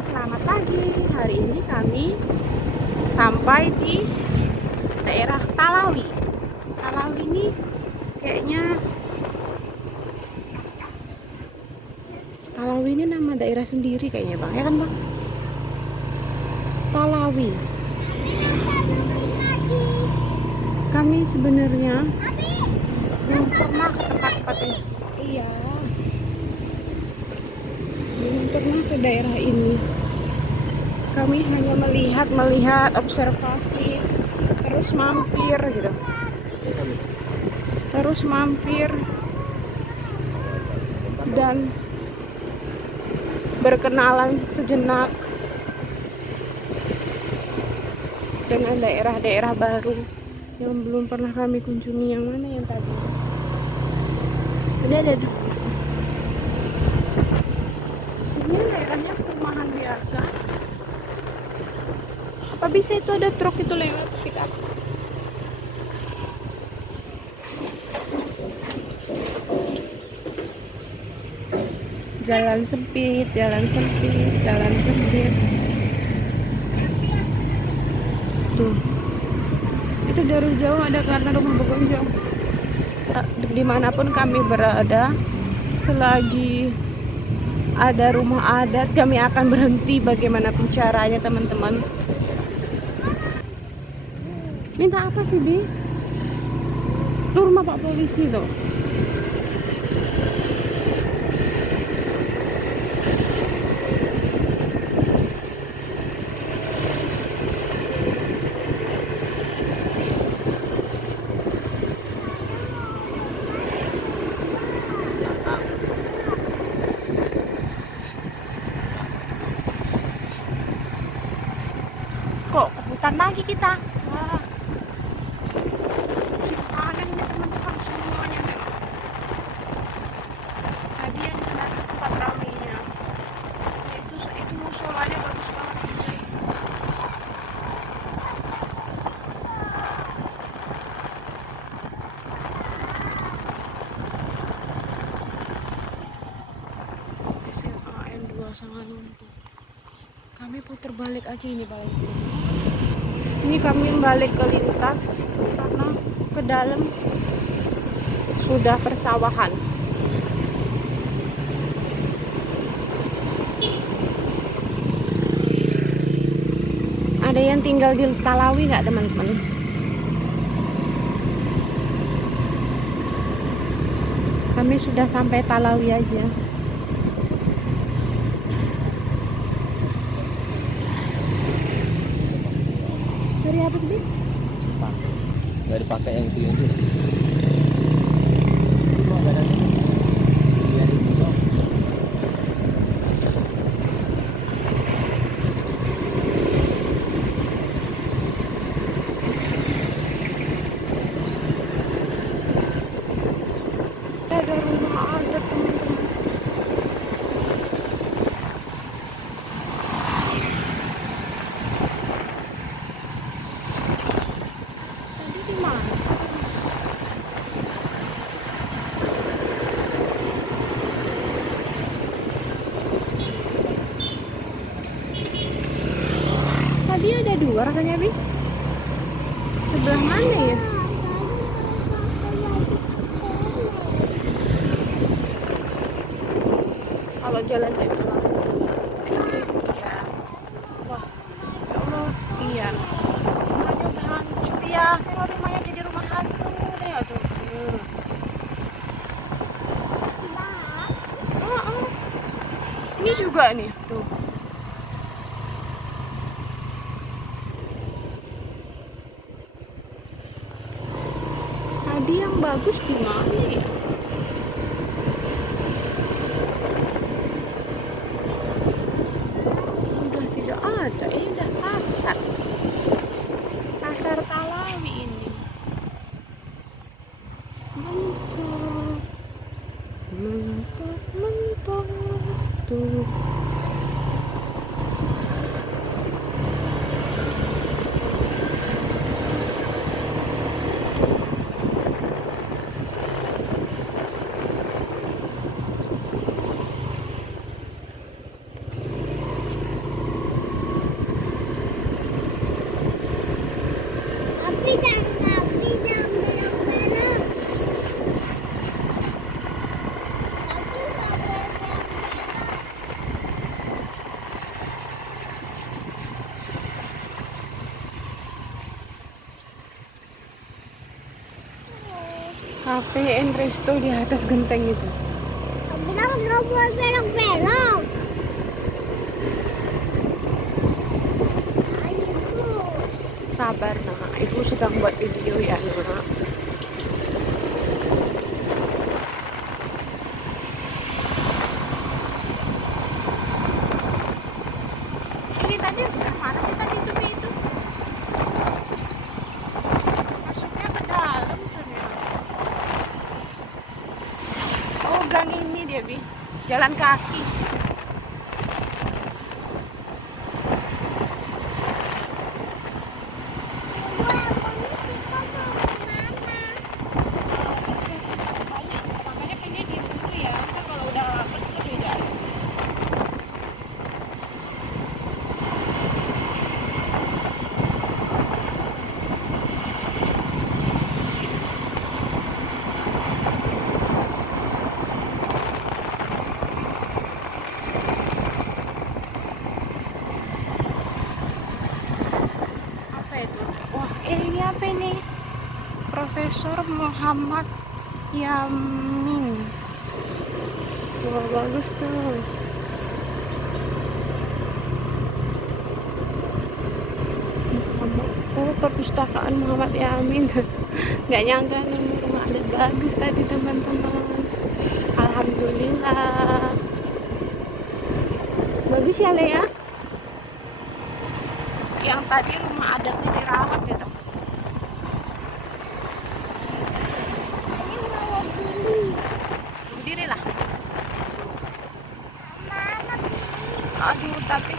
selamat pagi. Hari ini kami sampai di daerah Talawi. Talawi ini kayaknya Talawi ini nama daerah sendiri kayaknya bang, ya kan bang? Talawi. Kami sebenarnya belum pernah ke tempat-tempat ini. Iya. Belum pernah ke daerah ini. Kami hanya melihat observasi, terus mampir gitu. Terus mampir dan berkenalan sejenak dengan daerah-daerah baru yang belum pernah kami kunjungi. Yang mana yang tadi? Ada. Sini daerahnya perumahan biasa. Apa bisa itu ada truk itu lewat kita? Jalan sempit. Tuh. Itu dari jauh ada karena rumah begonjong. Dimanapun kami berada, selagi ada rumah adat, kami akan berhenti bagaimanapun caranya, teman-teman. Minta apa sih, Bi? Itu rumah Pak Polisi loh. Kok ke hutan lagi kita? Wah, musim panen nih teman-teman semuanya nih. Tadi yang dari tempat ramenya itu musolanya bagus banget sih. SMA N2 Sanganuntu. Kami putar balik aja ini paling. Ini kami balik ke lintas karena ke dalam sudah persawahan. Ada yang tinggal di Talawi nggak teman-teman? Kami sudah sampai Talawi aja. Dari apa sih? Nggak dipakai yang itu. Ada rumah adat teman-teman. Tadi di mana? Tadi ada dua rasanya, Bi. Sebelah mana ya? Kalau jalan dari belakang. Iya. Wah, ya Allah, iya. Rumahnya udah hancur ya. Kalau rumahnya jadi rumah hantu ya tuh. Ini juga nih, tuh. Tadi yang bagus gimana ya? Udah tidak ada, ini udah pasar. Pasar Talawi ini. Mentok tuh. Cafe and Resto di atas genteng itu. Bilang nggak boleh belok-belok. Ayo. Sabar nak, ibu sedang buat video ya nak. Ini tadi mana sih tadi itu? Masuknya ke dalam ternyata. Oh gang ini dia Bi, jalan kaki. Makanya pengen di dulu ya, kan kalau udah lapar kita beda. Apa itu? Wah, ini apa ini? Profesor Muhammad Yamin. Wah, bagus tuh. Oh, perpustakaan Muhammad Yamin. Nggak nyangka nih rumah adat bagus tadi teman-teman. Alhamdulillah. Bagus ya Lea? Yang tadi rumah adatnya dirawat ya teman. Ini mau beli. Berdiri lah. Mama beli. Aduh tapi